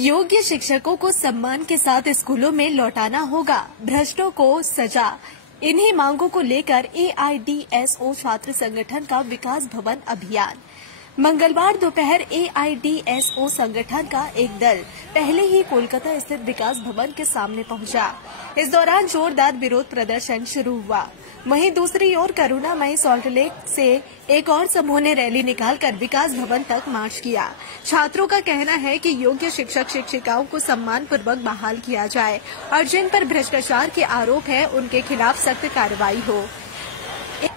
योग्य शिक्षकों को सम्मान के साथ स्कूलों में लौटाना होगा, भ्रष्टों को सजा। इन्हीं मांगों को लेकर एआईडीएसओ छात्र संगठन का विकास भवन अभियान। मंगलवार दोपहर एआईडीएसओ संगठन का एक दल पहले ही कोलकाता स्थित विकास भवन के सामने पहुंचा। इस दौरान जोरदार विरोध प्रदर्शन शुरू हुआ। वहीं दूसरी ओर करुणामयी सॉल्टलेक से एक और समूह ने रैली निकालकर विकास भवन तक मार्च किया। छात्रों का कहना है कि योग्य शिक्षक शिक्षिकाओं को सम्मान पूर्वक बहाल किया जाए और जिन पर भ्रष्टाचार के आरोप है उनके खिलाफ सख्त कार्रवाई हो।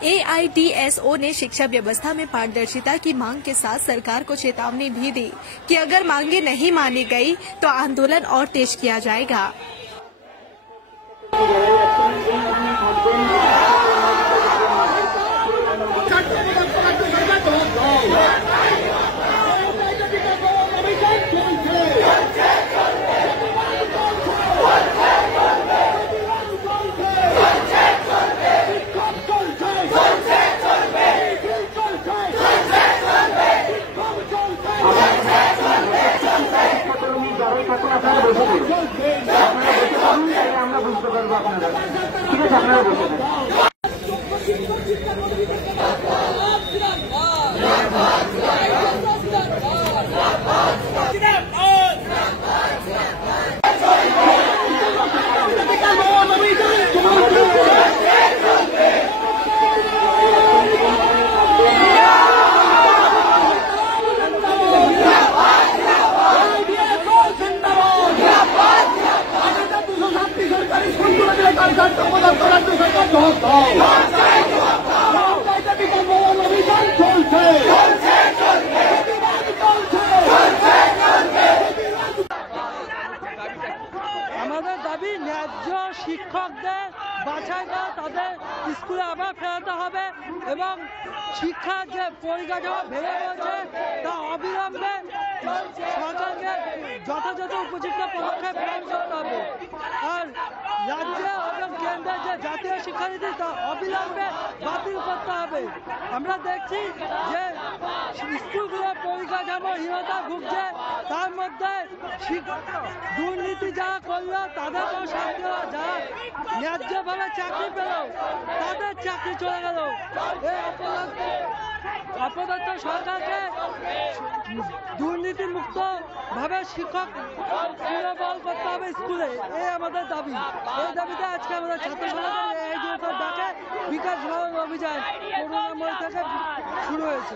एआईडीएसओ ने शिक्षा व्यवस्था में पारदर्शिता की मांग के साथ सरकार को चेतावनी भी दी कि अगर मांगे नहीं मानी गई तो आंदोलन और तेज किया जाएगा। আমাদের দাবি ন্যায্য শিক্ষকদের বাছাই করা, তাদের স্কুলে আবার ফেরাতে হবে এবং শিক্ষার যে পরিকাঠামো ভেঙে পড়েছে তা অবিলম্বে সরকারকে যথাযথ উপযুক্ত পদক্ষেপ গ্রহণ করতে হবে। আর রাজ্যে এবং কেন্দ্রের যে জাতীয় শিক্ষানীতি তা অবিলম্বে বাতিল করতে হবে। আমরা দেখছি যে স্কুলগুলোর পরিকাঠামোহীনতা ভুগছে, তার মধ্যে দুর্নীতি যারা করলো তাদেরকেও শাস্তি দেওয়া, যারা ন্যায্যভাবে চাকরি পেল তাদের চাকরি চলে গেল। এই অপদার্থ সরকারকে দুর্নীতি মুক্ত ভাবে শিক্ষক পুনর্বহাল করতে হবে স্কুলে, এই আমাদের দাবি। এই দাবিতে আজকে আমাদের ছাত্র সংগঠন ডাকে বিকাশ ভবন অভিযান করুণাময়ী থেকে শুরু হয়েছে।